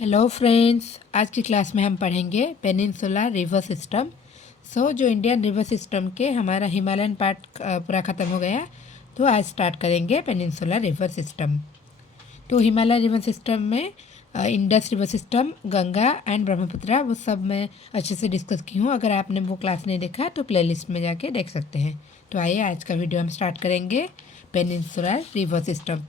Hello friends, आज की class में हम पढ़ेंगे पेनिनसुलर रिवर सिस्टम। जो इंडियन रिवर सिस्टम के हमारा हिमालयन पार्ट पूरा ख़त्म हो गया, तो आज स्टार्ट करेंगे पेनिनसुलर रिवर सिस्टम। तो हिमालय रिवर सिस्टम में Indus river system, Ganga and Brahmaputra, वो सब मैं अच्छे से डिस्कस की हूँ। अगर आपने वो क्लास नहीं देखा तो प्लेलिस्ट में जाके देख सकते हैं। तो आइए आज का वीडियो हम स्टार्ट करेंगे पेनिनसुलर रिवर सिस्टम।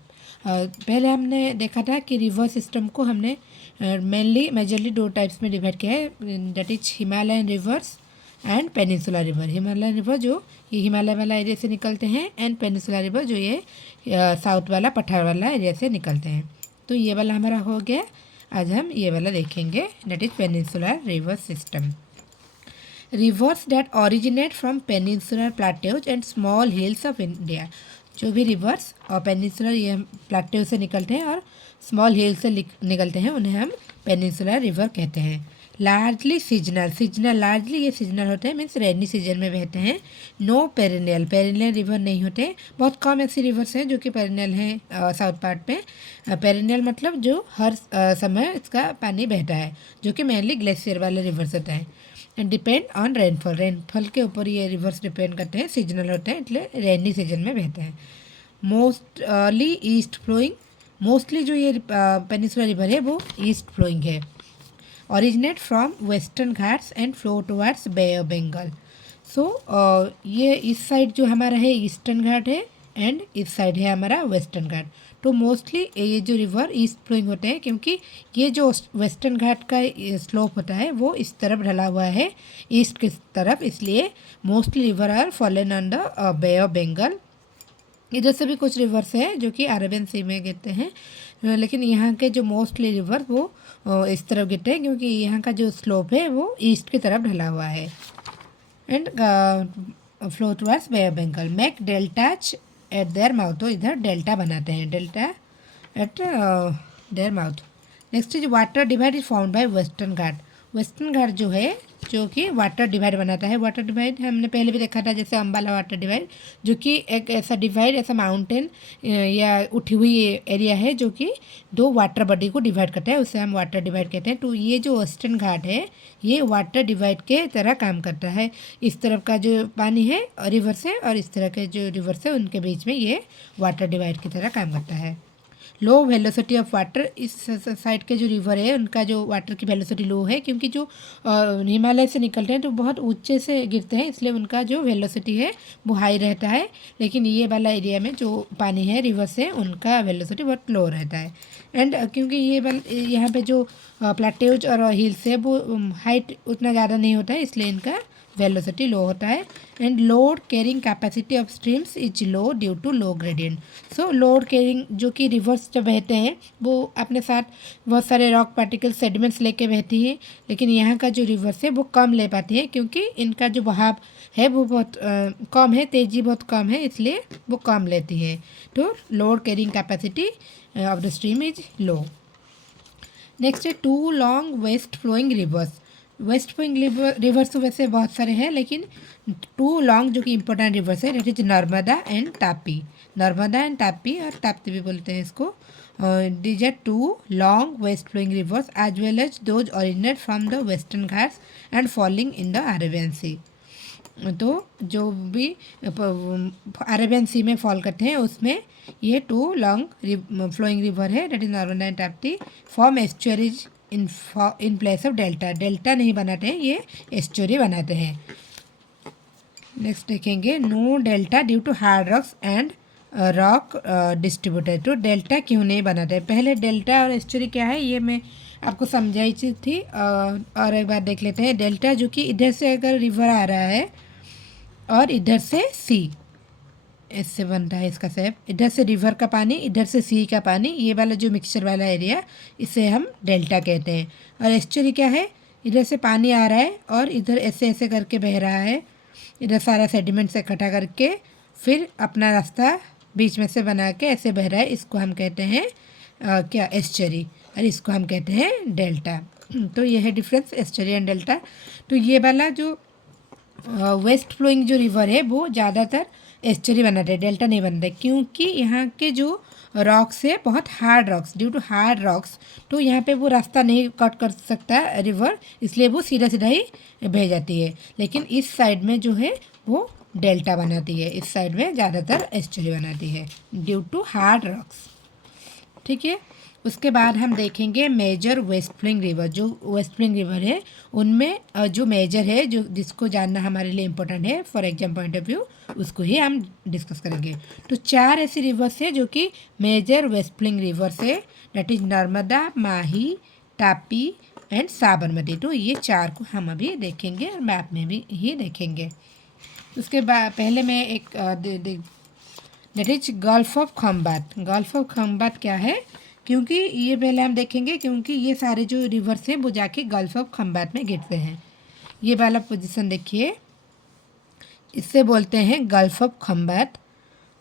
पहले हमने देखा था कि रिवर सिस्टम को हमने मेजरली दो टाइप्स में डिवाइड किया है, that is Himalayan reverse and peninsular river. Himalayan river जो ये हिमालय वाला एरिया से निकलते हैं, एंड पेनिनसुलर रिवर जो ये साउथ वाला पठार वाला एरिया से निकलते हैं। तो ये वाला हमारा हो गया। आज हम ये वाला देखेंगे, that is peninsular river system. Rivers that originate from peninsular plateaus and small hills of India. जो भी रिवर्स और पेनिनसुलर ये प्लाटेज से निकलते हैं और स्मॉल हिल से निकलते हैं, उन्हें हम पेनिनसुलर रिवर कहते हैं। लार्जली सीजनल लार्जली ये सीजनल होते हैं, मीन्स रेनी सीजन में बहते हैं। नो पेरिनियल रिवर नहीं होते। बहुत कम ऐसी रिवर्स हैं जो कि पेरिनियल हैं साउथ पार्ट में। पेरिनियल मतलब जो हर समय इसका पानी बहता है, जो कि मेनली ग्लेशियर वाले रिवर्स होते हैं। एंड डिपेंड ऑन रेनफॉल के ऊपर ये रिवर्स डिपेंड करते हैं। सीजनल होते हैं इसलिए रेनी सीजन में बहते हैं। मोस्टली ईस्ट फ्लोइंग, मोस्टली जो ये पेनिनसुलर रिवर है वो ईस्ट फ्लोइंग है। Originate from western Ghats and flow towards bay of Bengal. ये इस साइड जो हमारा है ईस्टर्न घाट है, एंड इस साइड है हमारा वेस्टर्न घाट। तो मोस्टली ये जो रिवर ईस्ट फ्लोइंग होते हैं, क्योंकि ये जो वेस्टर्न घाट का स्लोप होता है वो इस तरफ ढला हुआ है ईस्ट की तरफ, इसलिए mostly river are fallen on the bay of Bengal. इधर से भी कुछ रिवर्स हैं जो कि अरेबियन सी में गिरते हैं, लेकिन यहाँ के जो मोस्टली रिवर वो इस तरफ गिरते हैं, क्योंकि यहाँ का जो स्लोप है वो ईस्ट की तरफ ढला हुआ है। And flow towards bay of Bengal, make deltas at their mouth. तो इधर डेल्टा बनाते हैं, delta at their mouth. Next is water divide is found by Western Ghat. Western Ghat जो है जो कि वाटर डिवाइड बनाता है। वाटर डिवाइड हमने पहले भी देखा था, जैसे अम्बाला वाटर डिवाइड, जो कि एक ऐसा डिवाइड, ऐसा माउंटेन या उठी हुई एरिया है जो कि दो वाटर बॉडी को डिवाइड करता है, उसे हम वाटर डिवाइड कहते हैं। तो ये जो वेस्टर्न घाट है ये वाटर डिवाइड के तरह काम करता है। इस तरफ का जो पानी है रिवर से और इस तरह के जो रिवर से उनके बीच में ये वाटर डिवाइड की तरह काम करता है। लो वेलोसिटी ऑफ वाटर, इस साइड के जो रिवर है उनका जो वाटर की वेलोसिटी लो है, क्योंकि जो हिमालय से निकलते हैं तो बहुत ऊंचे से गिरते हैं, इसलिए उनका जो वेलोसिटी है वो हाई रहता है। लेकिन ये वाला एरिया में जो पानी है रिवर से, उनका वेलोसिटी बहुत लो रहता है। एंड क्योंकि यहाँ पे जो प्लेट्यूज और हिल्स है वो हाइट उतना ज़्यादा नहीं होता है, इसलिए इनका वेलोसिटी लो होता है। And load carrying capacity of streams is low due to low gradient. Load carrying, जो कि रिवर्स जब बहते हैं वो अपने साथ बहुत सारे रॉक पार्टिकल सेडिमेंट्स लेके बहती हैं, लेकिन यहाँ का जो रिवर्स है वो कम ले पाती है, क्योंकि इनका जो बहाव है वो बहुत कम है, तेज़ी बहुत कम है, इसलिए वो कम लेती है। तो load carrying capacity of the stream is low. Next है two long west flowing rivers. West flowing rivers तो वैसे बहुत सारे हैं, लेकिन टू लॉन्ग जो कि इंपॉर्टेंट रिवर्स है, that is Narmada and Tapi. Narmada and Tapi, और ताप्ती भी बोलते हैं इसको। These are two long west flowing rivers as well as those originate from the Western Ghats and falling in the Arabian sea. तो जो भी अरेबियन सी में फॉल करते हैं उसमें ये टू लॉन्ग फ्लोइंग रिवर है, that is Narmada and Tapti, form estuaries in place of delta. Delta नहीं बनाते हैं, ये एस्चुअरी बनाते हैं। नेक्स्ट देखेंगे no delta due to hard rocks and rock distributed. तो डेल्टा क्यों नहीं बनाते? पहले डेल्टा और एस्चुअरी क्या है ये मैं आपको समझाई थी, और एक बार देख लेते हैं। डेल्टा जो कि इधर से अगर रिवर आ रहा है और इधर से सी, इससे बनता है इसका शेप, इधर से रिवर का पानी, इधर से सी का पानी, ये वाला जो मिक्सचर वाला एरिया, इसे हम डेल्टा कहते हैं। और एस्चुअरी क्या है? इधर से पानी आ रहा है और इधर ऐसे ऐसे करके बह रहा है, इधर सारा सेडिमेंट से इकट्ठा करके फिर अपना रास्ता बीच में से बना के ऐसे बह रहा है, इसको हम कहते हैं क्या? एस्चुअरी, और इसको हम कहते हैं डेल्टा। तो ये है डिफरेंस एस्चुअरी एंड डेल्टा। तो ये वाला जो वेस्ट फ्लोइंग जो रिवर है वो ज़्यादातर एस्चुअरी बनाते हैं, डेल्टा नहीं बनता है, क्योंकि यहाँ के जो रॉक्स से, बहुत hard rocks, due to hard rocks, तो यहाँ पे वो रास्ता नहीं कट कर सकता रिवर, इसलिए वो सीधा सीधा ही बह जाती है। लेकिन इस साइड में जो है वो डेल्टा बनाती है, इस साइड में ज़्यादातर एस्चुरी बनाती है ड्यू टू हार्ड रॉक्स। ठीक है, उसके बाद हम देखेंगे मेजर वेस्ट फ्लोइंग रिवर। जो वेस्ट फ्लोइंग रिवर है उनमें जो मेजर है, जो जिसको जानना हमारे लिए इम्पोर्टेंट है for exam point of view, उसको ही हम डिस्कस करेंगे। तो 4 ऐसी रिवर्स है जो कि मेजर वेस्ट फ्लोइंग रिवर्स है, that is Narmada, Mahi, Tapi and Sabarmati. तो ये 4 को हम अभी देखेंगे और मैप में भी ही देखेंगे। उसके बाद पहले मैं एक that is gulf of Khambhat. Gulf of Khambhat क्या है, क्योंकि ये पहले हम देखेंगे, क्योंकि ये सारे जो रिवर्स हैं वो जाके गल्फ ऑफ खम्बात में गिरते हैं। ये वाला पोजीशन देखिए, इससे बोलते हैं गल्फ ऑफ खम्बात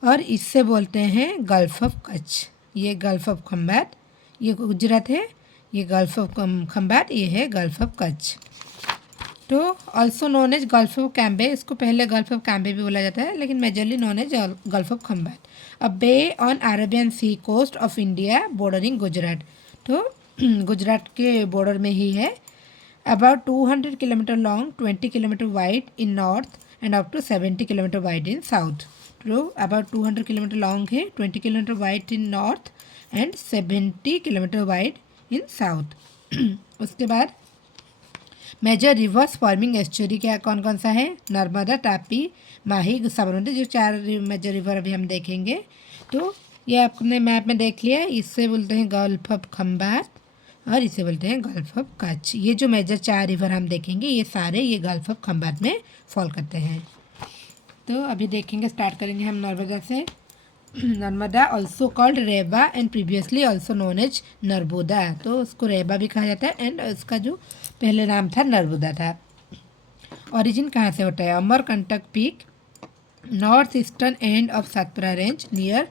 और इससे बोलते हैं गल्फ ऑफ कच्छ। ये गल्फ ऑफ खम्बात, ये गुजरात है, ये गल्फ ऑफ खम्बात, ये है गल्फ ऑफ कच्छ। तो also known as gulf of Cambay, इसको पहले गल्फ ऑफ कैम्बे भी बोला जाता है, लेकिन majorly known as gulf of Khambhat. A bay on Arabian sea coast of India bordering Gujarat. तो गुजरात के बॉर्डर में ही है। About 200 kilometre long, 20 kilometre wide in north and up to 70 kilometre wide in south. तो अबाउट 200 किलोमीटर लॉन्ग है, 20 kilometre wide in north and 70 kilometre wide in south. उसके बाद major rivers forming estuary क्या कौन कौन सा है, नर्मदा, तापी, माही, साबरमती, जो 4 मेजर रिवर अभी हम देखेंगे। तो ये आपने मैप में देख लिया, इससे बोलते हैं गल्फ ऑफ खम्बात और इसे बोलते हैं गल्फ ऑफ कच्छ। ये जो मेजर 4 रिवर हम देखेंगे ये सारे ये गल्फ ऑफ खम्बात में फॉल करते हैं। तो अभी देखेंगे, स्टार्ट करेंगे हम नर्मदा से। Narmada also called Reba and previously also known as Narbuda. तो उसको रेबा भी कहा जाता है एंड उसका जो पहले नाम था नर्बुदा था। ओरिजिन कहाँ से होता है, Amarkantak peak, north eastern end of Satpura range near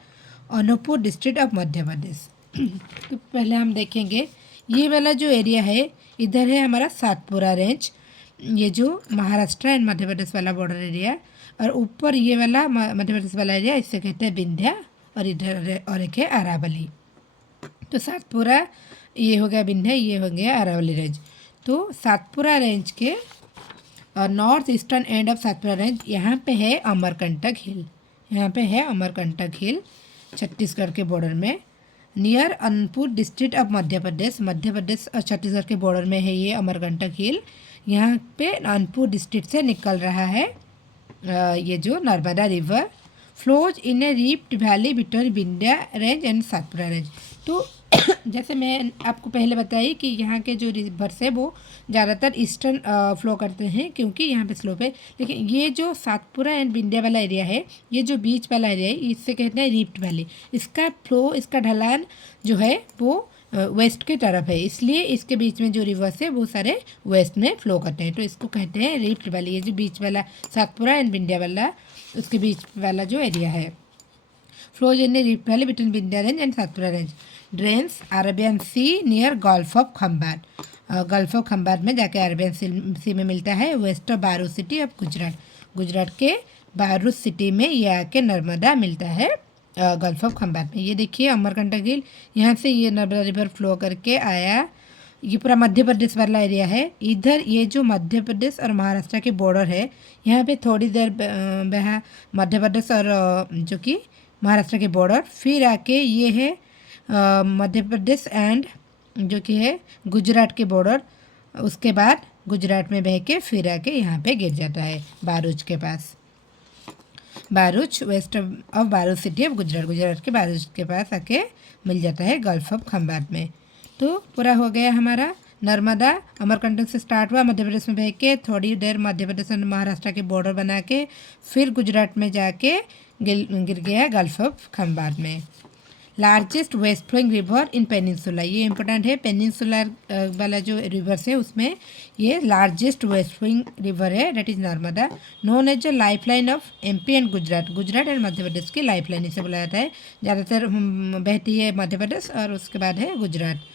Anuppur district of Madhya Pradesh. तो पहले हम देखेंगे ये वाला जो एरिया है, इधर है हमारा सातपुरा रेंज, ये जो महाराष्ट्र एंड मध्य प्रदेश वाला बॉर्डर एरिया, और ऊपर ये वाला मध्य प्रदेश वाला एरिया, इससे कहते हैं विंध्या, और इधर और एक है अरावली। तो सातपुरा ये हो गया विंध्या, ये हो गया अरावली रेंज। तो सातपुरा रेंज के north eastern end of Satpura range, यहाँ पे है अमरकंटक हिल, यहाँ पे है अमरकंटक हिल छत्तीसगढ़ के बॉर्डर में, near Anuppur district of Madhya प्रदेश और छत्तीसगढ़ के बॉर्डर में है ये अमरकंटक हिल। यहाँ पे अनूपपुर डिस्ट्रिक्ट से निकल रहा है ये जो Narmada river, flows in A rift valley between Vindhya range and Satpura range. तो जैसे मैं आपको पहले बताई कि यहाँ के जो रिवर्स है वो ज़्यादातर ईस्टर्न फ्लो करते हैं क्योंकि यहाँ पे स्लोप है, लेकिन ये जो सातपुरा एंड विंध्या वाला एरिया है, ये जो बीच वाला एरिया है, इससे कहते हैं रिफ्ट वैली। इसका फ्लो, इसका ढलान जो है वो वेस्ट की तरफ है, इसलिए इसके बीच में जो रिवर्स है वो सारे वेस्ट में फ्लो करते हैं, तो इसको कहते हैं रिफ्ट वैली। ये जो बीच वाला सातपुरा एंड विंध्या वाला, उसके बीच वाला जो एरिया है, flows in rift valley between Vindhya range and Satpura range, drains Arabian sea near gulf of Khambhat. Gulf of Khambhat में जाके अरेबियन सी में मिलता है। वेस्ट ऑफ बारूद सिटी ऑफ गुजरात, गुजरात के बारूद सिटी में ये आके नर्मदा मिलता है गल्फ ऑफ खम्बात में। ये देखिए अमरकंटक हिल, यहाँ से ये नर्मदा रिवर फ्लो करके आया, ये पूरा मध्य प्रदेश वाला एरिया है। इधर ये जो मध्य प्रदेश और महाराष्ट्र के बॉर्डर है, यहाँ पे थोड़ी देर बहा मध्य प्रदेश और जो कि महाराष्ट्र के बॉर्डर, फिर आके ये है मध्य प्रदेश एंड जो कि है गुजरात के बॉर्डर, उसके बाद गुजरात में बह के फिर आके यहाँ पे गिर जाता है बारूच के पास। Bharuch west of Bharuch city of Gujarat, Gujarat के बारूच के पास आके मिल जाता है गल्फ ऑफ खम्बात में। तो पूरा हो गया हमारा नर्मदा अमरकंटक से स्टार्ट हुआ, मध्य प्रदेश में बह के थोड़ी देर मध्य प्रदेश और महाराष्ट्र के बॉर्डर बना के फिर गुजरात में जाके गिर गया गल्फ ऑफ खम्बात में। Largest west flowing river in peninsula, ये इंपॉर्टेंट है, पेनिनसुलर वाला जो रिवर्स है उसमें ये लार्जेस्ट वेस्ट फ्लोइंग रिवर है, that is Narmada, known as a life line of MP and Gujarat, Gujarat and Madhya Pradesh की लाइफ लाइन इसे बोला जाता है। ज़्यादातर बहती है मध्य प्रदेश और उसके बाद है गुजरात।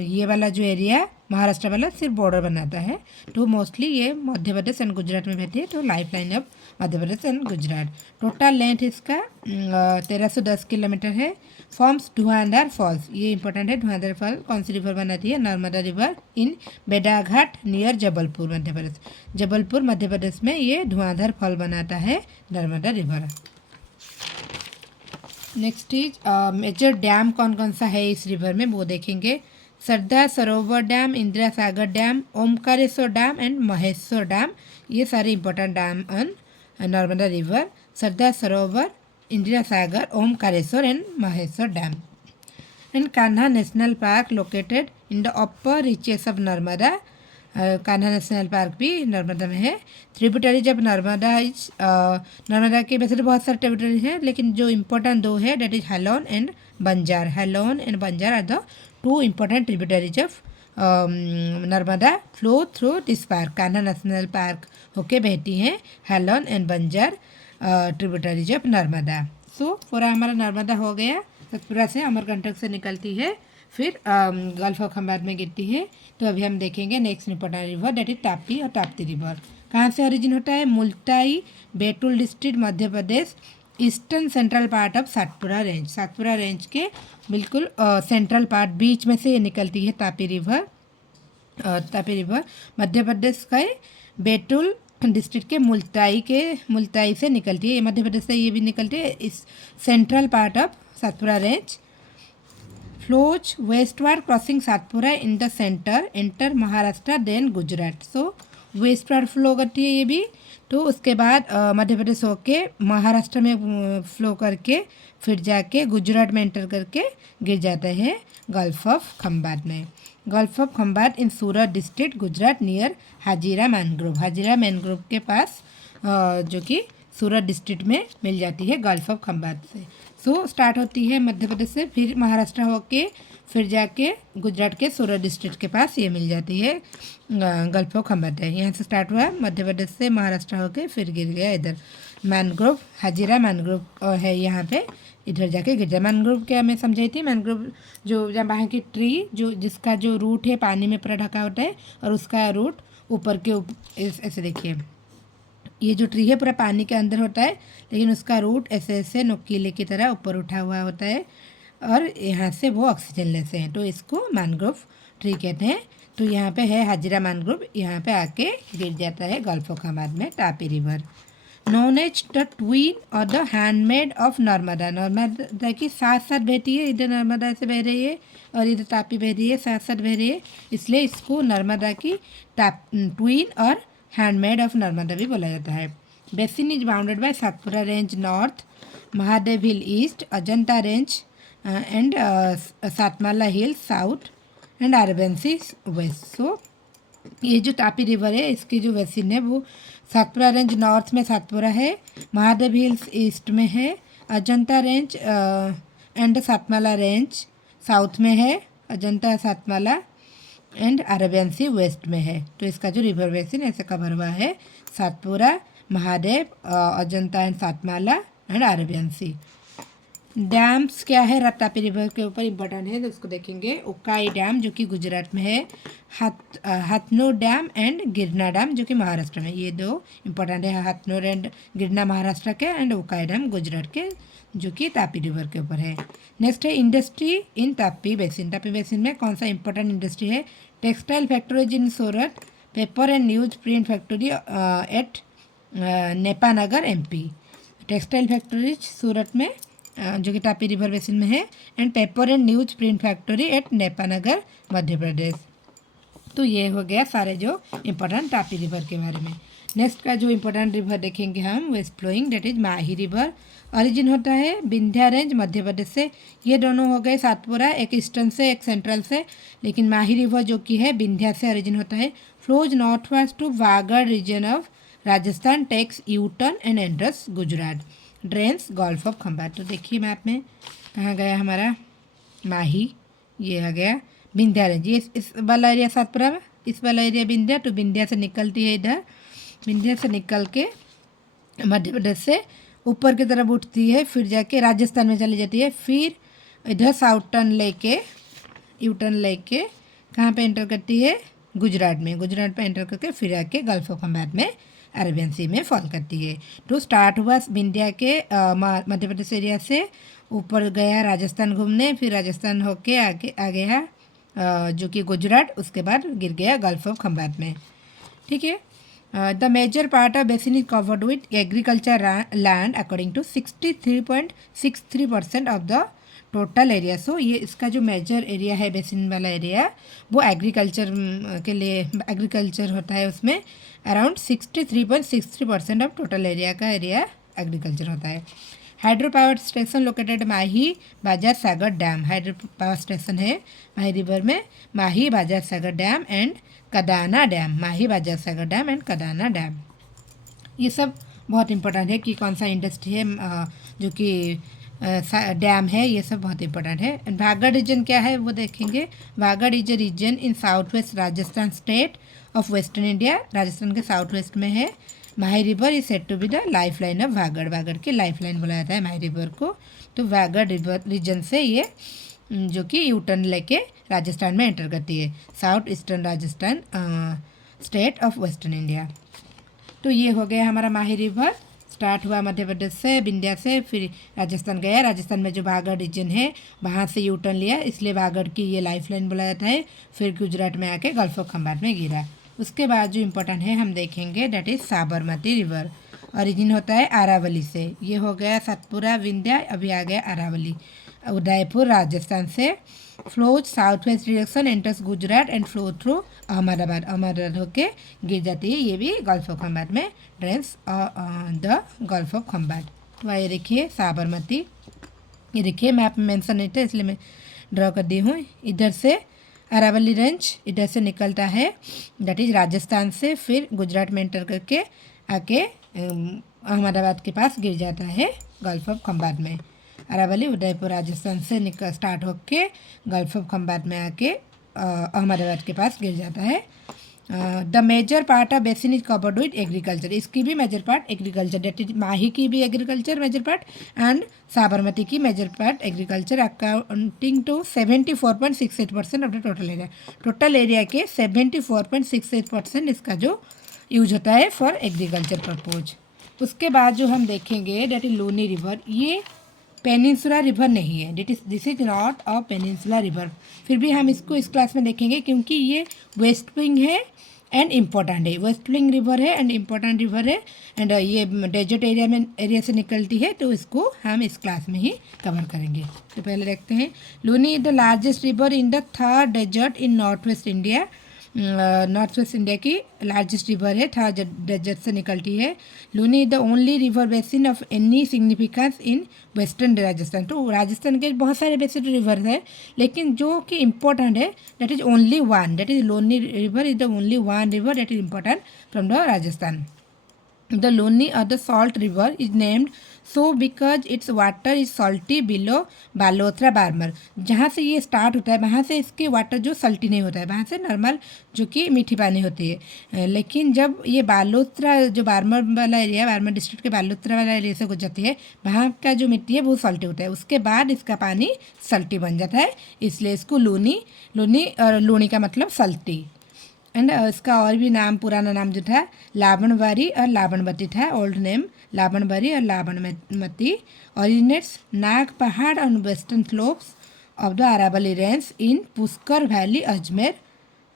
ये वाला जो एरिया महाराष्ट्र वाला सिर्फ बॉर्डर बनाता है, तो मोस्टली ये मध्य प्रदेश एंड गुजरात में बहती है, तो life line of Madhya Pradesh and Gujarat. Total length इसका 1310 किलोमीटर है, फॉर्म्स धुआंधार फॉल्स। ये इंपॉर्टेंट है। धुआंधार फॉल कौन सी रिवर बनाती है? नर्मदा रिवर इन बेडाघाट नियर जबलपुर मध्य प्रदेश। जबलपुर मध्य प्रदेश में ये धुआंधार फॉल बनाता है Narmada river. Next is major dam कौन कौन सा है इस रिवर में वो देखेंगे। Sardar Sarovar dam, Indira Sagar dam, Omkareshwar dam and Maheshwar dam. ये सारे important dam on Narmada river. Sardar Sarovar, Indira Sagar, Omkareshwar and Maheshwar dam. And Kanha national park located in the upper reaches of Narmada. Kanha national park भी नर्मदा में है। Tributaries of Narmada is Narmada के वैसे तो बहुत सारे ट्रिब्यूटरी हैं, लेकिन जो इम्पोर्टेंट दो है that is Halon and Banjar. Halon and Banjar are the two important tributaries of Narmada flow through this park. Kanha national park होके बहती हैं Halon and Banjar tributaries of Narmada. So पूरा हमारा नर्मदा हो गया। सतपुरा से अमरकंटक से निकलती है, फिर गल्फ ऑफ खंबात में गिरती है। तो अभी हम देखेंगे next important river that is Tapti और ताप्ती रिवर। कहाँ से ओरिजिन होता है? Multai Betul district Madhya Pradesh, eastern central part of Satpura range. Satpura range के बिल्कुल सेंट्रल पार्ट बीच में से ये निकलती है तापी रिवर। तापी रिवर मध्य प्रदेश का बैतूल डिस्ट्रिक्ट के मुल्ताई से निकलती है। ये मध्य प्रदेश से ये भी निकलती है। इस central part of Satpura range flows westward crossing Satpura in the centre, enter Maharashtra then Gujarat. So westward flow करती है ये भी। तो उसके बाद मध्य प्रदेश होके महाराष्ट्र में फ्लो करके फिर जाके गुजरात में एंटर करके गिर जाता है गल्फ ऑफ खंबात में। Gulf of Khambhat in Surat district Gujarat near Hazira mangrove. Hazira mangrove के पास जो कि सूरत डिस्ट्रिक्ट में मिल जाती है गल्फ ऑफ खंबात से। सो स्टार्ट होती है मध्य प्रदेश से, फिर महाराष्ट्र होके फिर जाके गुजरात के सूरत डिस्ट्रिक्ट के पास ये मिल जाती है गल्फ ऑफ खंबात है। यहाँ से स्टार्ट हुआ मध्य प्रदेश से, महाराष्ट्र होके फिर गिर गया इधर मैनग्रोव। हाजीरा मैनग्रोव है यहाँ पे, इधर जाके गिर जाए। मैनग्रोव क्या मैं समझाई थी? मैनग्रोव जो वहाँ की ट्री जो जिसका जो रूट है पानी में पूरा ढका होता है और उसका रूट ऊपर के ऐसे देखिए, ये जो ट्री है पूरा पानी के अंदर होता है, लेकिन उसका रूट ऐसे ऐसे नुकीले की तरह ऊपर उठा हुआ होता है और यहाँ से वो ऑक्सीजन लेते हैं, तो इसको मैनग्रोव ट्री कहते हैं। तो यहाँ पे है हाजिरा मैनग्रोव, यहाँ पे आके गिर जाता है गल्फ ऑफ खंबात में Tapi river. Known as the twin और the handmaid of Narmada. Narmada की साथ साथ बहती है, इधर नर्मदा से बह रही है और इधर तापी बह रही है, साथ साथ बह रही है, इसलिए इसको नर्मदा की ट्वीन और हैंडमेड ऑफ नर्मदा भी बोला जाता है। Basin is bounded by Satpura range north, Mahadev hill east, Ajanta range and Satmala hill south and Arabian sea west. So ये जो तापी रिवर है इसकी जो बेसिन है वो सातपुरा रेंज नॉर्थ में सातपुरा है, महादेव हिल्स ईस्ट में है, Ajanta range and Satmala range south में है, Ajanta Satmala and Arabian sea west में है। तो इसका जो रिवर बेसिन ऐसे कवर हुआ है Satpura, Mahadev, Ajanta and Satmala and Arabian sea. Dams क्या है तापी रिवर के ऊपर इम्पोर्टेंट है तो उसको देखेंगे। उकाई डैम जो कि गुजरात में है, हथनूर डैम एंड गिरना डैम जो कि महाराष्ट्र में, ये दो इम्पोर्टेंट है। हथनूर एंड गिरना महाराष्ट्र के एंड उकाई डैम गुजरात के जो कि तापी रिवर के ऊपर है। नेक्स्ट है industry in Tapi basin. Tapi basin में कौन सा इंपॉर्टेंट इंडस्ट्री है? Textile factories in Surat, paper and news print factory at Nepanagar MP. Textile factories Surat में जो कि तापी रिवर बेसिन में है, and paper and news print factory at Nepanagar Madhya Pradesh. तो ये हो गया सारे जो इम्पोर्टेंट तापी रिवर के बारे में। नेक्स्ट का जो इम्पोर्टेंट रिवर देखेंगे हम west flowing that is Mahi river. Origin होता है विंध्या रेंज मध्य प्रदेश से। ये दोनों हो गए सातपुरा, एक ईस्टर्न से एक सेंट्रल से, लेकिन माही रिवर जो कि है विंध्या से ओरिजिन होता है। Flows north west to Vagad region of Rajasthan, takes U turn and enters Gujarat, drains gulf of Khambhat. तो देखिए मैप में कहाँ गया हमारा माही, ये आ गया विंध्या रेंज। ये इस वाला एरिया सातपुरा में, इस वाला एरिया विंध्या, तो विंध्या से निकलती है इधर, विंध्या से निकल के मध्य प्रदेश से ऊपर की तरफ उठती है, फिर जाके राजस्थान में चली जाती है, फिर इधर साउथ टर्न लेके यू टर्न लेके कहाँ पे एंटर करती है? गुजरात में। गुजरात पे एंटर करके फिर आके गल्फ ऑफ खंबात में अरेबियन सी में फॉल करती है। तो स्टार्ट हुआ विंध्या के मध्य प्रदेश एरिया से, ऊपर गया राजस्थान घूमने, फिर राजस्थान होके आगे आ गया जो कि गुजरात, उसके बाद गिर गया गल्फ ऑफ खंबात में। ठीक है। The major part of basin is covered with agriculture land according to 63.63% of the total area. So ये इसका जो मेजर एरिया है बेसिन वाला एरिया, वो एग्रीकल्चर के लिए एग्रीकल्चर होता है, उसमें अराउंड 63.63% ऑफ टोटल एरिया का एरिया एग्रीकल्चर होता है। Hydro power station located Mahi Bajaj Sagar dam, hydro power station है माही रिवर में, Mahi Bajaj Sagar dam and कदाना dam, Mahi Bajaj Sagar dam and कदाना dam. ये सब बहुत इंपॉर्टेंट है कि कौन सा इंडस्ट्री है जो कि डैम है, ये सब बहुत इंपॉर्टेंट है। वागड़ रीजन क्या है वो देखेंगे। Vagad is a region in south west Rajasthan state of western India, Rajasthan के साउथ वेस्ट में है। Mahi river is said to be the life line of Vagad, Vagad की लाइफ लाइन बोला जाता है माही रिवर को। तो वागड़ रिवर रीजन से ये जो कि यू टर्न लेके राजस्थान में एंटर करती है, south eastern Rajasthan state of western India. तो ये हो गया हमारा माही रिवर, स्टार्ट हुआ मध्य प्रदेश से, विंध्या से, फिर राजस्थान गया। राजस्थान में जो वागड़ रीजन है वहाँ से यू टर्न लिया, इसलिए वागड़ की ये लाइफ लाइन बोला जाता है। फिर गुजरात में आके गल्फ ऑफ खंबात में गिरा। उसके बाद जो इम्पोर्टेंट है हम देखेंगे, that is Sabarmati river. Origin होता है अरावली से। ये हो गया सतपुरा विंध्या, अभी आ गया अरावली। उदयपुर राजस्थान से, flows south west direction, enters Gujarat and flow through Ahmedabad, Ahmedabad होके गिर जाती है। ये भी गल्फ ऑफ खंबात में drains the gulf of Khambhat. तो ये देखिए साबरमती, ये देखिए मैप में मेंशन नहीं था इसलिए मैं ड्रॉ कर दी हूँ। इधर से अरावली रेंज इधर से निकलता है, दैट इज़ राजस्थान से, फिर गुजरात में एंटर करके आके अहमदाबाद के पास गिर जाता है गल्फ ऑफ खंबात में। अरावली उदयपुर राजस्थान से स्टार्ट होके गल्फ ऑफ खंबात में आके अहमदाबाद के पास गिर जाता है। The major part of basin is covered with agriculture, इसकी भी major part agriculture, that is Mahi की भी agriculture major part and Sabarmati की major part agriculture, accounting to 74.68% of the total area. Total area के 74.68% इसका जो यूज होता है फॉर एग्रीकल्चर परपोज। उसके बाद जो हम देखेंगे डेट इज लूनी रिवर, ये पेनिनसुला रिवर नहीं है, this is not a peninsula river. फिर भी हम इसको इस क्लास में देखेंगे क्योंकि ये वेस्ट विंग है एंड इम्पोर्टेंट है, वेस्ट विंग रिवर है एंड इम्पोर्टेंट रिवर है एंड ये डेजर्ट एरिया से निकलती है, तो इसको हम इस क्लास में ही कवर करेंगे। तो पहले देखते हैं, Luni is the largest river in the Thar desert in north west India, north west India की लार्जेस्ट रिवर है, थार डेजर्ट से निकलती है। Luni is the only river basin of any significance in western Rajasthan. तो राजस्थान के बहुत सारे बेसिन रिवर है, लेकिन जो कि इम्पोर्टेंट है that is only one, that is Luni river is the only one river that is important from the Rajasthan. The Luni or the salt river is named so because its water is salty below Balotra Barmer. जहाँ से ये start होता है वहाँ से इसके water जो salty नहीं होता है, वहाँ से नॉर्मल जो कि मीठी पानी होती है। लेकिन जब ये बालोतरा जो बारमर वाला एरिया, बारमर डिस्ट्रिक्ट के बालोतरा वाला एरिया से गुजरती है, वहाँ का जो मिट्टी है वो सल्टी होता है, उसके बाद इसका पानी सल्टी बन जाता है, इसलिए इसको लूनी, लूनी और लूनी का मतलब सल्टी। एंड इसका और भी नाम, पुराना नाम जो था लाबणवारी और लाबणवती था, ओल्ड नेम लाबणवारी और लाबणवती। Originates Nag Pahar on western slopes of the Aravalli range in Pushkar valley Ajmer,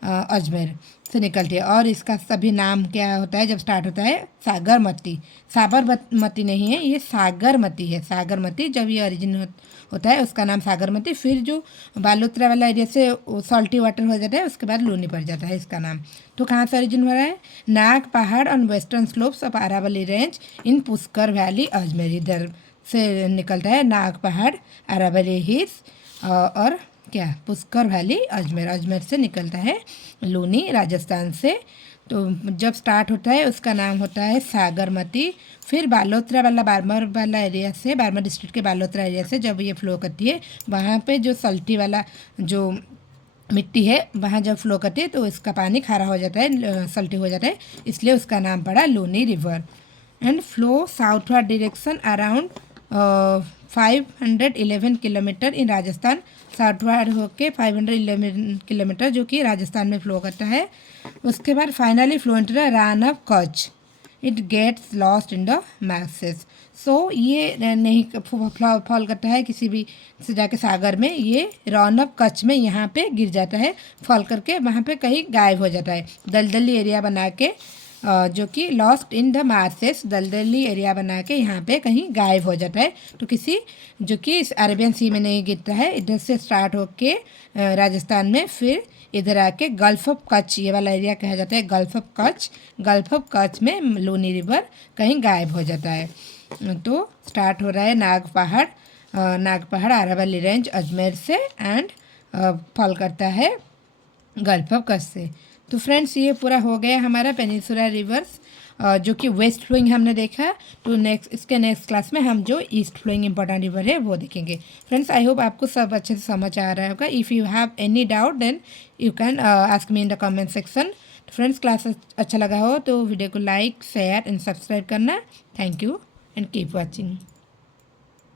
Ajmer से निकलती है। और इसका सभी नाम क्या होता है जब स्टार्ट होता है, सागरमती, साबरमती नहीं है, ये सागरमती है, सागरमती जब ये ओरिजिन होता है उसका नाम सागरमती। फिर जो बालोतरा वाला एरिया से सॉल्टी वाटर हो जाता है उसके बाद लूनी पड़ जाता है इसका नाम। तो कहाँ से ओरिजिन हो रहा है, Nag Pahar on western slopes of Aravalli range in Pushkar valley Ajmer, इधर से निकलता है नाग पहाड़, अरावली हिल्स और क्या पुष्कर वैली अजमेर, अजमेर से निकलता है लूनी राजस्थान से। तो जब स्टार्ट होता है उसका नाम होता है सागरमती। फिर बालोतरा वाला बारमर वाला एरिया से, बारमर डिस्ट्रिक्ट के बालोतरा एरिया से जब ये फ्लो करती है, वहाँ पे जो सल्टी वाला जो मिट्टी है वहाँ जब फ्लो करती है तो इसका पानी खारा हो जाता है, सल्टी हो जाता है, इसलिए उसका नाम पड़ा Luni river. And flow southward direction around 511 kilometre in Rajasthan, southward होके 511 किलोमीटर जो कि राजस्थान में फ्लो करता है। उसके बाद finally flow into the Rann of Kutch, it gets lost in the marshes. So ये नहीं फॉल करता है किसी भी से जाके सागर में, ये रन ऑफ कच्छ में यहाँ पे गिर जाता है, फॉल करके वहाँ पे कहीं गायब हो जाता है। दलदली एरिया बना के जो कि लॉस्ट इन द मार्सेस, दलदली एरिया बना के यहाँ पे कहीं गायब हो जाता है। तो किसी जो कि इस अरेबियन सी में नहीं गिरता है, इधर से स्टार्ट होके राजस्थान में फिर इधर आके गल्फ ऑफ कच्छ, ये वाला एरिया कहा जाता है gulf of Kutch. Gulf of Kutch में लूनी रिवर कहीं गायब हो जाता है। तो स्टार्ट हो रहा है नाग पहाड़ अरावली रेंज अजमेर से एंड फॉल करता है गल्फ ऑफ कच्छ से। तो फ्रेंड्स ये पूरा हो गया हमारा पेनिनसुला रिवर्स जो कि वेस्ट फ्लोइंग हमने देखा। तो इसके नेक्स्ट क्लास में हम जो ईस्ट फ्लोइंग इंपॉर्टेंट रिवर है वो देखेंगे। फ्रेंड्स आई होप आपको सब अच्छे से समझ आ रहा होगा। If you have any doubt then you can ask me in the comment section. Friends class अच्छा लगा हो तो वीडियो को लाइक शेयर एंड सब्सक्राइब करना। Thank you and keep watching.